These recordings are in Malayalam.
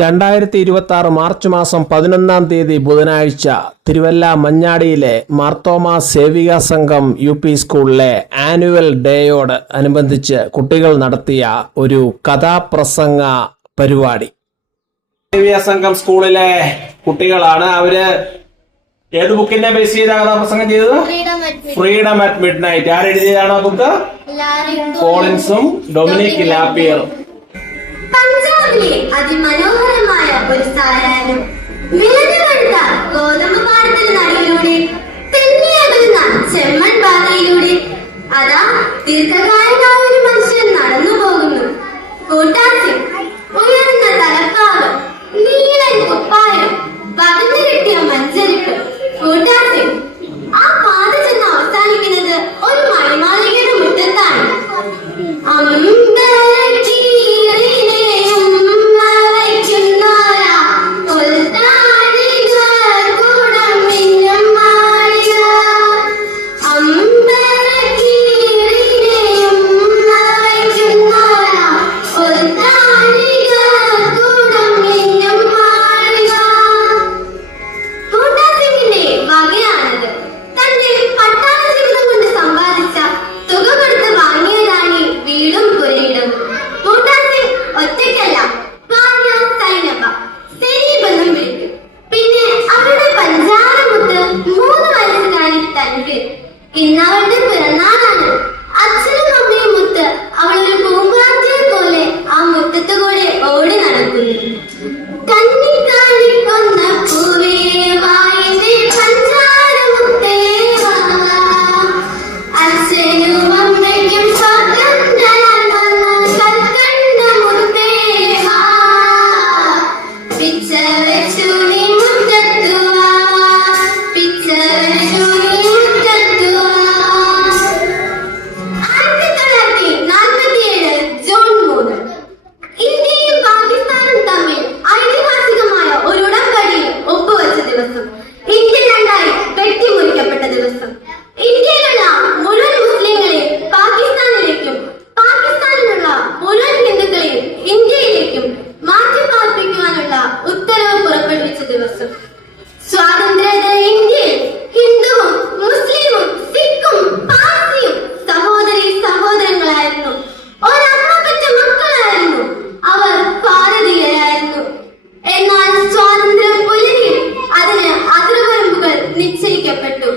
2026 മാർച്ച് മാസം 11-ാം തീയതി ബുധനാഴ്ച തിരുവല്ല മഞ്ഞാടിയിലെ മാർത്തോമാ സേവിക സംഘം UP സ്കൂളിലെ ആനുവൽ ഡേയോട് അനുബന്ധിച്ച് കുട്ടികൾ നടത്തിയ ഒരു കഥാപ്രസംഗ പരിപാടി. സേവിക സംഘം സ്കൂളിലെ കുട്ടികളാണ്. അവര് ഏത് ബുക്കിനെ ബേസ് ചെയ്ത കഥാപ്രസംഗം ചെയ്തത്? ഫ്രീഡം അറ്റ് മിഡ് നൈറ്റ്. ആരെഴുതിയതാണ് ആ ബുക്ക്? കോളിൻസും ഡൊമിനിക് ലാപ്പിയറും. പഞ്ചാബിലെ അതിമനോഹരമായ ഒരു സ്ഥലമായിരുന്നു. വിളഞ്ഞുകണ്ട ഗോതമ്പ് പാടത്തിന് നടുവിലൂടെ തെന്നിയകലുന്ന ചെമ്മൺ പാതയിലൂടെ അതാ ദീർഘകാലനായ ഒരു മനുഷ്യൻ നടന്നു പോകുന്നു. കൂട്ടാസി ഉയർന്ന തലപ്പാവ്, നീലൻ കുപ്പായം, വകഞ്ഞു കിട്ടിയ മഞ്ചരിപ്പ്. കൂട്ടാസി ആ പാത ചെന്ന് അവസാനിക്കുന്നത് ഒരു മണിമാളികയുടെ മുറ്റത്താണ്. ഇന്നവളുടെ പിറന്നാളാണ്. അച്ഛനും അമ്മയും മുത്ത് അവളൊരു പൂമ്പാറ്റയെ പോലെ ആ മുറ്റത്ത് കൂടെ ഓടി നടക്കുന്നു. കന്നിക്കാണിക്കൊന്ന പൂവേ വായിന്റെ പഞ്ചാരമുത്തേ വാ, അച്ഛനും അമ്മയ്ക്കും സ്വർഗം തരാൻ വന്ന കൽക്കണ്ട മുത്തേ വാ, പിച്ച വെച്ചു നീ മുറ്റത്തു വാ, പിച്ച വെച്ചു നീ മുറ്റത്തു വാ. 1947 ജൂൺ 3 ഇന്ത്യയും പാകിസ്ഥാനും തമ്മിൽ ഐതിഹാസികമായ ഒരു ഉടമ്പടിയിൽ ഒപ്പുവെച്ച ദിവസം, ഇന്ത്യ രണ്ടായി വെട്ടിമുറിക്കപ്പെട്ട ദിവസം, ഇന്ത്യയിലുള്ള മുഴുവൻ മുസ്ലിങ്ങളെയും പാകിസ്ഥാനിലേക്കും പാകിസ്ഥാനിലുള്ള മുഴുവൻ ഹിന്ദുക്കളെയും ഇന്ത്യയിലേക്കും മാറ്റിപ്പാർപ്പിക്കുവാനുള്ള ഉത്തരവ് പുറപ്പെടുവിച്ച ദിവസം, സ്വാതന്ത്ര്യ ഇന്ത്യയിൽ ഹിന്ദുവും മുസ്ലിമും സിഖും പാർസിയും സഹോദരി സഹോദരങ്ങളായിരുന്നു. ഒരമ്മ പെറ്റ മക്കളായിരുന്നു. അവർ ഭാരതീയരായിരുന്നു. എന്നാൽ സ്വാതന്ത്ര്യം പുലരി അതിന് അതിർവരമ്പുകൾ നിശ്ചയിക്കപ്പെട്ടു.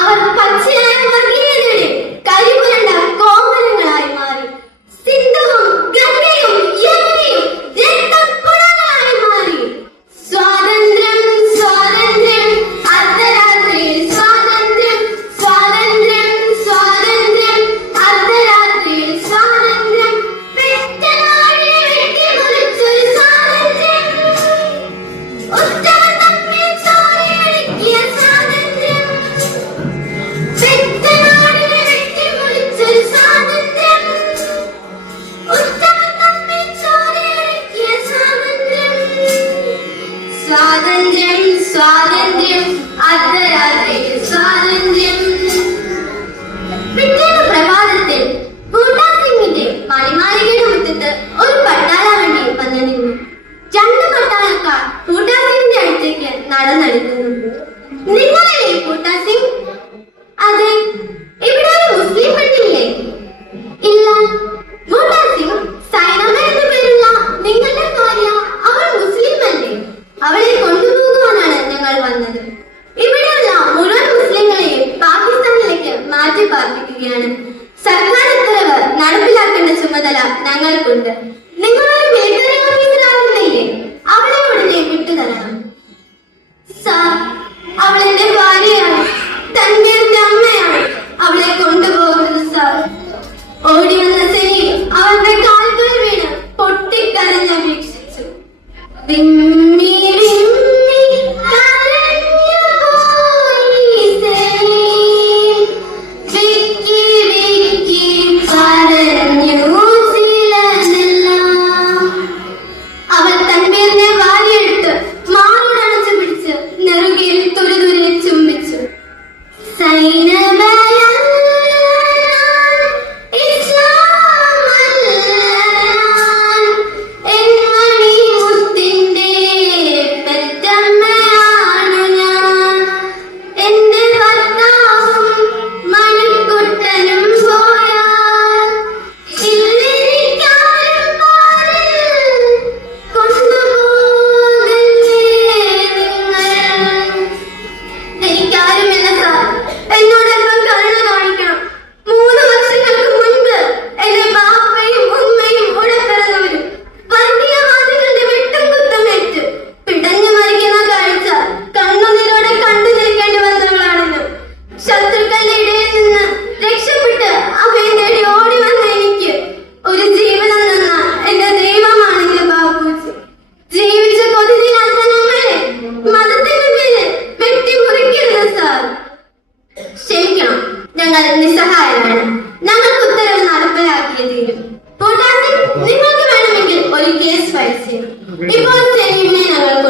അവർ പച്ചയായ വർഗീയതയുടെ കരിപുരണ്ട കോമരങ്ങളായി മാറി. സിന്ധുവും ഗംഗയും യമുനയും രക്തപ്പുഴകളായി മാറി. സ്വാതന്ത്ര്യം സ്വാതന്ത്ര്യം അർദ്ധരാത്രിയിൽ സ്വാതന്ത്ര്യം സ്വാതന്ത്ര്യം സ്വാതന്ത്ര്യം അർദ്ധരാത്രിയിൽ സ്വാതന്ത്ര്യം പെറ്റനാടിനെ വെട്ടിമുറിച്ചൊരു സ്വാതന്ത്ര്യം ഉറ്റവർ തമ്മിൽ ചോരയൊഴുക്കിയ സ്വാതന്ത്ര്യം പെറ്റനാടിനെ വെട്ടിമുറിച്ചൊരു സ്വാതന്ത്ര്യം ഉറ്റവർ തമ്മിൽ ചോരയൊഴുക്കിയ സ്വാതന്ത്ര്യം സ്വാതന്ത്ര്യം സ്വാതന്ത്ര്യം അർദ്ധരാത്രിയിൽ സ്വാതന്ത്ര്യം. പിറ്റേന്ന് പ്രഭാതത്തിൽ ബൂട്ടാ സിംഗിന്റെ മണിമാളികയുടെ മുറ്റത്ത് ഒരു പട്ടാള വണ്ടി വന്നു നിന്നു. 2 പട്ടാളക്കാർ ബൂട്ടാ സിംഗിന്റെ അടുത്തേക്ക് നടന്നെടുക്കുന്നു. നിങ്ങളല്ലേ ബൂട്ടാ സിംഗ്? അതെ. ഇവിടെ ഒരു മുസ്ലിം പെണ്ണില്ലേ? ഇല്ല. ബൂട്ടാ സിംഗ്, സൈനമ എന്ന പേരുള്ള നിങ്ങളുടെ ഭാര്യ അവൾ മുസ്ലിം അല്ലേ? അവളെ കൊണ്ടുപോകുവാനാണ് ഞങ്ങൾ വന്നത്. ഇവിടെയുള്ള മുഴുവൻ മുസ്ലിങ്ങളെയും പാകിസ്ഥാനിലേക്ക് മാറ്റി പാർപ്പിക്കുകയാണ്. സർക്കാർ ഉത്തരവ് നടപ്പിലാക്കേണ്ട ചുമതല ഞങ്ങൾക്കുണ്ട്. നിങ്ങളൊരു മിലിറ്ററി ഓഫീസറാകുന്നില്ലേ? അവളെ ഉടനെ വിട്ടുതരണം. സാർ, അവളെന്റെ ഭാര്യയാണ്, തന്റെ അമ്മയാണ്. അവളെ കൊണ്ടുപോകുന്നത് സാർ. ഓടി വന്ന സെനി അവരുടെ കാൽകൾ വീണ് പൊട്ടിക്കരഞ്ഞപേക്ഷിച്ചു. വിമ്മി വിമ്മി കരഞ്ഞു പോയി സെനി, വിക്കി വിക്കി പറഞ്ഞു ചിലതെല്ലാം. അവൾ തൻപേരിനെ വാരിയെടുത്ത് മാറോടണച്ചു പിടിച്ച് നെറുകയിൽ തുരുതുരെ ചുംബിച്ചു. സൈനബല ഇസ്ലാമല്ല എൻമണി മുത്തിന്റെ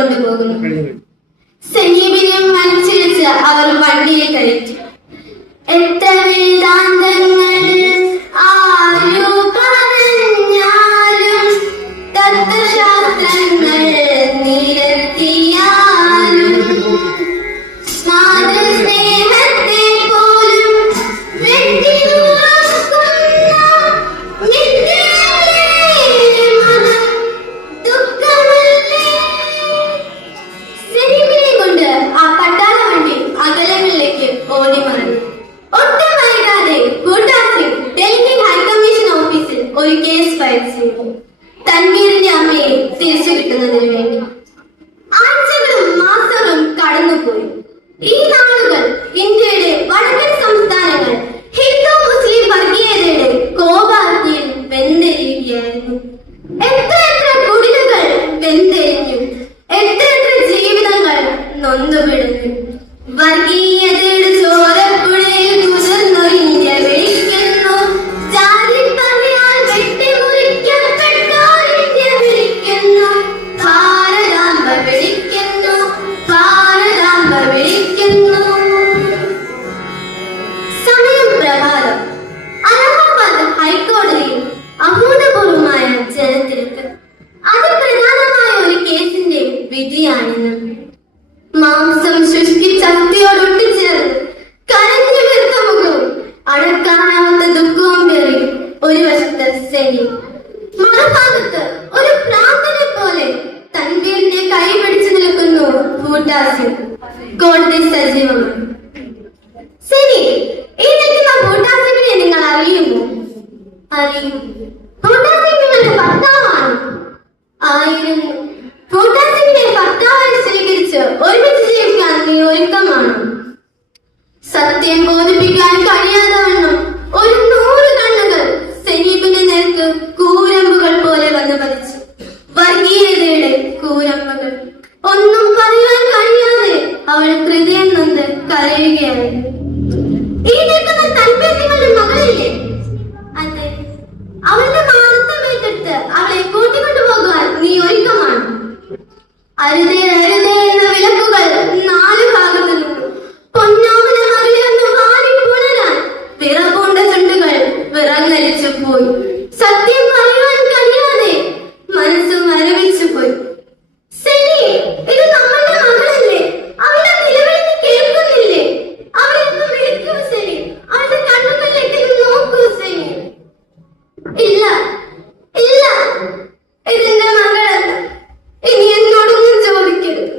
കൊണ്ടുപോകുന്നു. സനീപിനെ മനസ്സിലിച്ച് അവർ വണ്ടിയിൽ കയറ്റി. എത്ര വേദാന്തങ്ങൾ ആരു പറഞ്ഞാലും തത്വശാസ്ത്രങ്ങൾ നിരത്തിയാലും മാതൃസ്നേഹത്തെ പോലും വെട്ടിനുറുക്കുന്ന നിത്യതയിലെ മനം ദുഃഖമല്ലേ. സനീപിനെ കൊണ്ട് ആ പട്ടാള വണ്ടി അകലങ്ങളിലേക്ക് ഓടി മറന്നു. ഒട്ടും വൈകാതെ ബൂട്ടാ സിംഗ് ഡൽഹി ഹൈക്കമ്മീഷൻ ഓഫീസിൽ ഒരു കേസ് ഫയൽ ചെയ്തു, തൻവീറിന്റെ അമ്മയെ തിരിച്ചു കിട്ടുന്നതിന് വേണ്ടി. ആഴ്ചകളും മാസങ്ങളും കടന്നുപോയി. ഈ നാളുകൾ ഇന്ത്യയുടെ വടക്കൻ സംസ്ഥാനങ്ങൾ ഹിന്ദു മുസ്ലിം വർഗീയതയുടെ കോപാഗ്നിയിൽ വെന്തെരിയുകയായിരുന്നു. എത്ര കുടിലുകൾ വെന്തെരിഞ്ഞു, എത്ര ജീവിതങ്ങൾ നൊന്തുപിടഞ്ഞു. വർഗീയതയുടെ ചോരപ്പുഴയിൽ കുതിർന്നൊരു ഇന്ത്യ വിളിക്കുന്നു. ജാതിപ്പകയാൽ വെട്ടിമുറിക്കപ്പെട്ടോർ ഇന്ത്യ വിളിക്കുന്നു. ഭാരതാംബ വിളിക്കുന്നു, ഭാരതാംബ വിളിക്കുന്നു. സമയം പ്രഭാതം. അലഹാബാദ് ഹൈക്കോടതിയിൽ അഭൂതപൂർവമായ ജനത്തിരക്ക്. അതിപ്രധാനമായ ഒരു കേസിന്റെ വിധിയാണെന്ന്. മാംസം ശുഷ്കിച്ചത്തിയോടൊട്ടിച്ചേർന്ന് കരഞ്ഞു വീർത്ത മുഖവും അടക്കാനാവാത്ത ദുഃഖവും പേറി ഒരു വശത്ത് സെനി, മറുഭാഗത്ത് ഒരു പ്രാന്തനെ പോലെ തൻവീറിന്റെ കൈ പിടിച്ചു നിൽക്കുന്നു ബൂട്ടാ സിംഗ്. കോടതി സജീവമാണ്. സെനി, ഈ നിൽക്കുന്ന ബൂട്ടാ സിംഗിനെ നിങ്ങൾ അറിയുമോ? അറിയും. ബൂട്ടാ സിംഗ് നിങ്ങളുടെ ഭർത്താവാണ്. ആയിരുന്നു. ബൂട്ടാ സിംഗിനെ ഭർത്താവായി സ്വീകരിച്ച് ഒരുമിച്ച് ജീവിക്കാൻ നീ ഒരുക്കമാണ്. സത്യം ബോധിപ്പിക്കാൻ കഴിയാതെ വണ്ണം ഒരു 100 കണ്ണുകൾ സനീപിന്റെ നേർക്ക് കൂരമ്പുകൾ പോലെ വന്നു പതിച്ചു. വർഗീയതയുടെ കൂരമ്പുകൾ. ഒന്നും പറയാൻ കഴിയാതെ അവൾ ഹൃദയം നൊന്ത് കരയുകയായിരുന്നു. ഈ നിൽക്കുന്ന തൻവീർ നിങ്ങളുടെ മകളില്ലേ? അതെ. അവളുടെ മാതൃത്വം ഏറ്റെടുത്ത് അവളെ കൂട്ടിക്കൊണ്ടുപോകാൻ നീ ഒരുക്കമാണ്. അരുതേ അരുതേ എന്ന വിലക്കുകൾ 4 ഭാഗത്തു നിന്നു. പൊന്നാമന മകളെ ഒന്ന് വാരി പുണരാൻ വിറപൂണ്ട ചുണ്ടുകൾ വിറങ്ങലിച്ചു പോയി. സത്യം പറയുവാൻ കഴിയാതെ മനസ്സ് മരവിച്ചു പോയി. സെനി, ഇത് നമ്മളുടെ മകളല്ലേ? അവളുടെ നിലവിളി നീ കേൾക്കുന്നില്ലേ? അവളെ ഒന്ന് വിളിക്കൂ സെനി. അവളുടെ കണ്ണുകളിലേക്ക് നോക്കൂ സെനി. ഇല്ല ഇല്ല, ഇതെന്റെ മകളല്ല. ഇനി എന്നോടൊന്നും ചോദിക്കരുത്.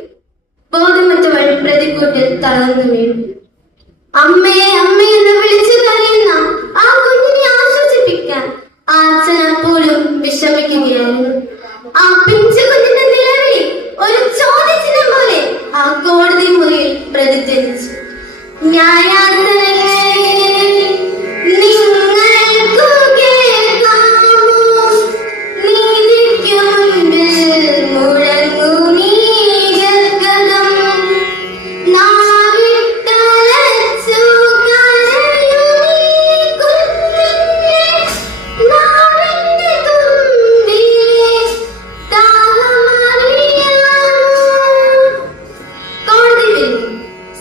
ബോധമറ്റവൾ പ്രതിക്കൂട്ടിൽ തളർന്നു വീണു. അമ്മയെ അമ്മയെ എന്ന് വിളിച്ചു കരയുന്ന ആ കുഞ്ഞിനെ ആശ്വസിപ്പിക്കാൻ ആ അച്ഛൻ അപ്പോഴും വിഷമിക്കുകയായിരുന്നു. ആ പിഞ്ചു കുഞ്ഞിന്റെ നിലവിളി ഒരു ചോദ്യചിഹ്നം പോലെ ആ കോടതി മുറിയിൽ പ്രതിധ്വനിച്ചു. ന്യായാസനങ്ങളെ നിങ്ങൾക്കു കേൾക്കാമോ? നീതിക്കു മുൻപിൽ മുഴങ്ങുമീ ഗദ്ഗതം. നാവിട്ടലച്ചു കരയുമീ കുഞ്ഞിന്റെ നാവിന്റെ തുമ്പിലെ ദാഹമറിയാമോ? കോടതി വിരുന്നു.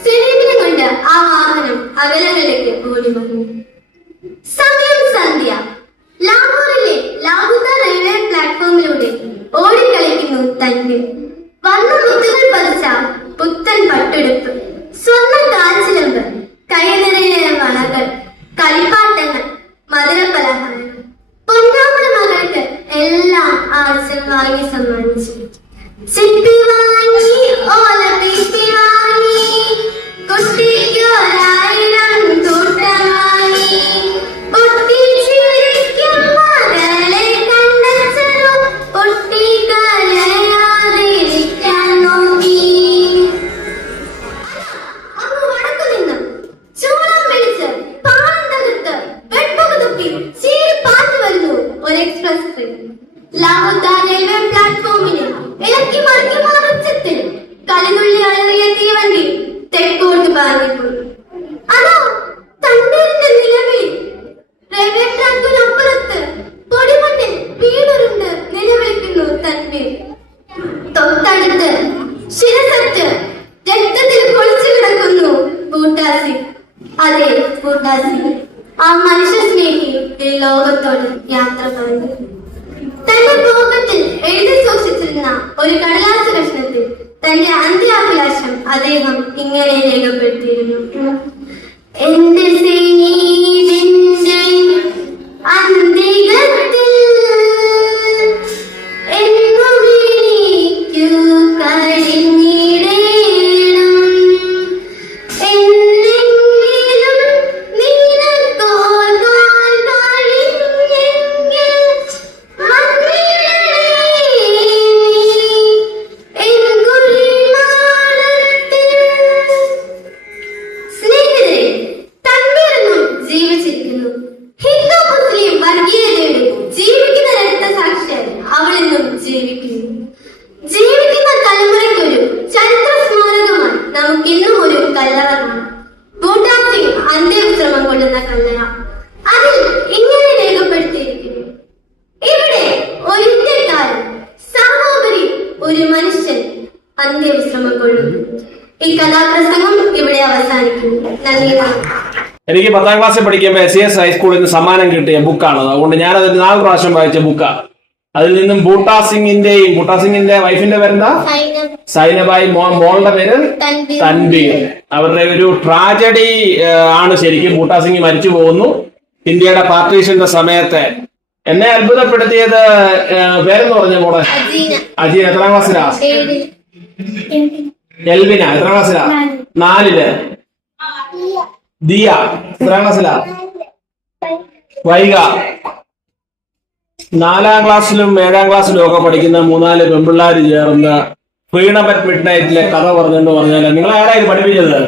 സനീപിനെ കൊണ്ട് ആ വാഹനം അകലങ്ങളിലേക്ക് ഓടി വന്നു. സമയം സന്ധ്യ. ലാഹോറിലെ ലാഹുദ റെയിൽവേ പ്ലാറ്റ്ഫോമിലൂടെ ഓടിക്കളിക്കുന്നു തൻവീർ. വന്ന മുത്തുകൾ പതിച്ച പുത്തൻ പട്ടുടുപ്പ്, സ്വർണ്ണ കാൽച്ചിലമ്പ്, കൈ നിറയെ വളകൾ, കളിപ്പാട്ടങ്ങൾ, മധുരപലഹാരങ്ങൾ. പൊന്നാമന മകൾക്ക് എല്ലാം ആ അച്ഛൻ വാങ്ങി സമ്മാനിച്ചു. ചിപ്പി വാങ്ങി, ഓല പീപ്പി വാങ്ങി, കുട്ടിക്കൊരായിരം കൂട്ടമായി. പൊട്ടിച്ചിരിക്കും മകളെ കണ്ടച്ചനോ പൊട്ടിക്കരയാതിരിക്കാൻ നോക്കി. അങ്ങ് വടക്കു നിന്ന് ചൂളം വിളിച്ച് പാളം തകർത്ത് വെട്ടുക തുപ്പി ചീറി പാഞ്ഞു വരുന്നു ഒരു എക്സ്പ്രസ് ട്രെയിൻ. ലാഹോർ റെയിൽവേ പ്ലാറ്റ്ഫോമിനെ ഇളക്കി മറിക്കുമ്പോൾ ലോകത്തോട് യാത്ര പറഞ്ഞു. തന്റെ പോക്കറ്റിൽ എഴുതി സൂക്ഷിച്ചിരുന്ന ഒരു കടലാസ് കഷ്ണത്തിൽ തന്റെ അന്ത്യാഭിലാഷം അദ്ദേഹം ഇങ്ങനെ രേഖപ്പെടുത്തിയിരുന്നു: എന്റെ സൈന്യത്തിന്റെ അന്തികത്തിൽ എന്നും എനിക്കു കഴിഞ്ഞിടേണം, എന്നെങ്കിലും നിനക്കോർക്കാൻ കഴിഞ്ഞെങ്കിൽ മണ്ണിടണേ എൻ കുഴിമാടത്തിൽ. സ്നേഹിതരെ, തന്മയൊന്നും ജീവിച്ചിരിക്കുന്നു. ഹിന്ദു മുസ്ലിം വർഗീയതയുടെ ജീവിക്കുന്ന രക്തസാക്ഷിയായി അവളെന്നും ജീവിക്കുന്നു. ജീവിക്കുന്ന തലമുറയ്ക്കൊരു ചരിത്ര സ്മാരകമായി നമുക്കിന്നും ഒരു കല്ലറ കാണാം. ബൂട്ടാ സിംഗ് അന്ത്യവിശ്രമം കൊള്ളുന്ന കല്ലറ. അതിൽ ഇങ്ങനെ രേഖപ്പെടുത്തിയിരിക്കുന്നു: ഇവിടെ ഒരു ഇന്ത്യക്കാരൻ, സർവോപരി ഒരു മനുഷ്യൻ അന്ത്യവിശ്രമം കൊള്ളുന്നു. ഈ കഥാപ്രസംഗം ഇവിടെ അവസാനിക്കുന്നു. നന്ദി. എനിക്ക് 10ാം ക്ലാസ്സിൽ പഠിക്കുമ്പോൾ SES ഹൈസ്കൂളിൽ നിന്ന് സമ്മാനം കിട്ടിയ ബുക്കാണ്. അതുകൊണ്ട് ഞാൻ അതിൽ 4 പ്രാവശ്യം വായിച്ച ബുക്കാണ്. അതിൽ നിന്നും ബൂട്ടാ സിംഗിന്റെ വൈഫിന്റെ പേരെന്താ? സൈനബായി. മോളുടെ പേര് തൻവീർ. അവരുടെ ഒരു ട്രാജഡി ആണ് ശരിക്കും. ബൂട്ടാ സിംഗ് മരിച്ചു പോകുന്നു ഇന്ത്യയുടെ പാർട്ടീഷന്റെ സമയത്ത്. എന്നെ അത്ഭുതപ്പെടുത്തിയത് പേരെന്ന് പറഞ്ഞ മോളെ അജീന. എത്രാം ക്ലാസ്സിലാ? എൽവിന. എത്രാം ക്ലാസ്സിലാ? 4-ല്. ദിയ എത്രാം ക്ലാസ്സിലാ? വൈഗ. 4ാം ക്ലാസ്സിലും 7ാം ക്ലാസ്സിലും ഒക്കെ പഠിക്കുന്ന 3-4 പെൺപിള്ളാര് ചേർന്ന് ഫ്രീഡം അറ്റ് മിഡ്നൈറ്റിലെ കഥ പറഞ്ഞെന്ന് പറഞ്ഞാൽ നിങ്ങൾ ആരാ ഇത് പഠിപ്പിച്ചത്?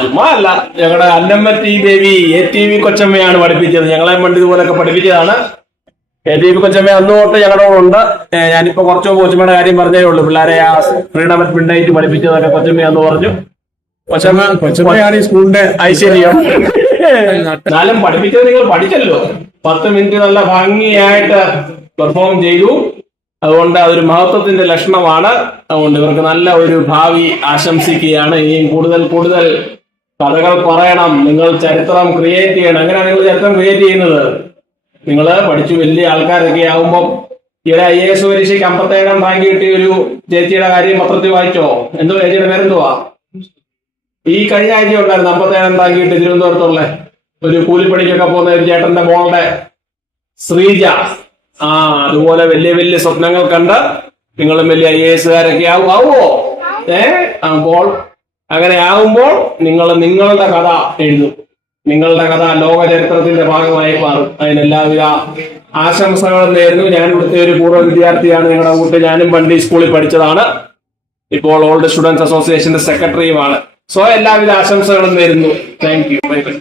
ചുമ്മാ അല്ല, ഞങ്ങളുടെ അന്നമ്മറ്റി ദേവി ATV കൊച്ചമ്മയാണ് പഠിപ്പിച്ചത്. ഞങ്ങളെ പണ്ട് ഇതുപോലൊക്കെ പഠിപ്പിച്ചതാണ്. ATV കൊച്ചമ്മ അന്ന് തൊട്ട് ഞങ്ങളുടെ ഉണ്ട്. ഞാനിപ്പോ കുറച്ച് കൊച്ചമ്മയുടെ കാര്യം പറഞ്ഞേ ഉള്ളൂ. പിള്ളേരെ ആ ഫ്രീഡം അറ്റ് മിഡ്നൈറ്റ് പഠിപ്പിച്ചതൊക്കെ കൊച്ചമ്മയാന്ന് പറഞ്ഞു. കൊച്ചമ്മയാണ് ഈ സ്കൂളിന്റെ ഐശ്വര്യം. എന്നാലും പഠിപ്പിച്ചത് നിങ്ങൾ പഠിച്ചല്ലോ. 10 മിനിറ്റ് നല്ല ഭംഗിയായിട്ട് പെർഫോം ചെയ്തു. അതുകൊണ്ട് അതൊരു മഹത്വത്തിന്റെ ലക്ഷണമാണ്. അതുകൊണ്ട് ഇവർക്ക് നല്ല ഒരു ഭാവി ആശംസിക്കുകയാണ്. ഇനിയും കൂടുതൽ കഥകൾ പറയണം. നിങ്ങൾ ചരിത്രം ക്രിയേറ്റ് ചെയ്യണം. എങ്ങനെയാണ് നിങ്ങൾ ചരിത്രം ക്രിയേറ്റ് ചെയ്യുന്നത്? നിങ്ങൾ പഠിച്ചു വലിയ ആൾക്കാരൊക്കെ ആകുമ്പോൾ ഈയിടെ IAS പരീക്ഷയ്ക്ക് 57 റാങ്ക് കിട്ടിയ ഒരു ചേച്ചിയുടെ കാര്യം പത്രത്തിൽ വായിച്ചോ? എന്തോ ചേച്ചിയുടെ പേരെന്തുവാ? ഈ കഴിഞ്ഞ ആഴ്ച ഉണ്ടായിരുന്നു 57 റാങ്ക് കിട്ടി തിരുവനന്തപുരത്തുള്ള ഒരു കൂലിപ്പണിക്കൊക്കെ പോകുന്ന ഒരു ചേട്ടന്റെ മോളുടെ ശ്രീജ. അതുപോലെ വലിയ സ്വപ്നങ്ങൾ കണ്ട് നിങ്ങളും വലിയ IAS-കാരൊക്കെ ആവുമോ? അപ്പോൾ അങ്ങനെ ആകുമ്പോൾ നിങ്ങൾ നിങ്ങളുടെ കഥ എഴുതും. നിങ്ങളുടെ കഥ ലോക ചരിത്രത്തിന്റെ ഭാഗമായി മാറും. അതിനെല്ലാവിധ ആശംസകളും നേരുന്നു. ഞാൻ ഇവിടുത്തെ ഒരു പൂർവ്വ വിദ്യാർത്ഥിയാണ്. നിങ്ങളുടെ കൂട്ട് ഞാനും പണ്ട് സ്കൂളിൽ പഠിച്ചതാണ്. ഇപ്പോൾ ഓൾഡ് സ്റ്റുഡൻസ് അസോസിയേഷന്റെ സെക്രട്ടറിയുമാണ്. സോ എല്ലാവിധ ആശംസകളും നേരുന്നു. Thank you. Bye bye.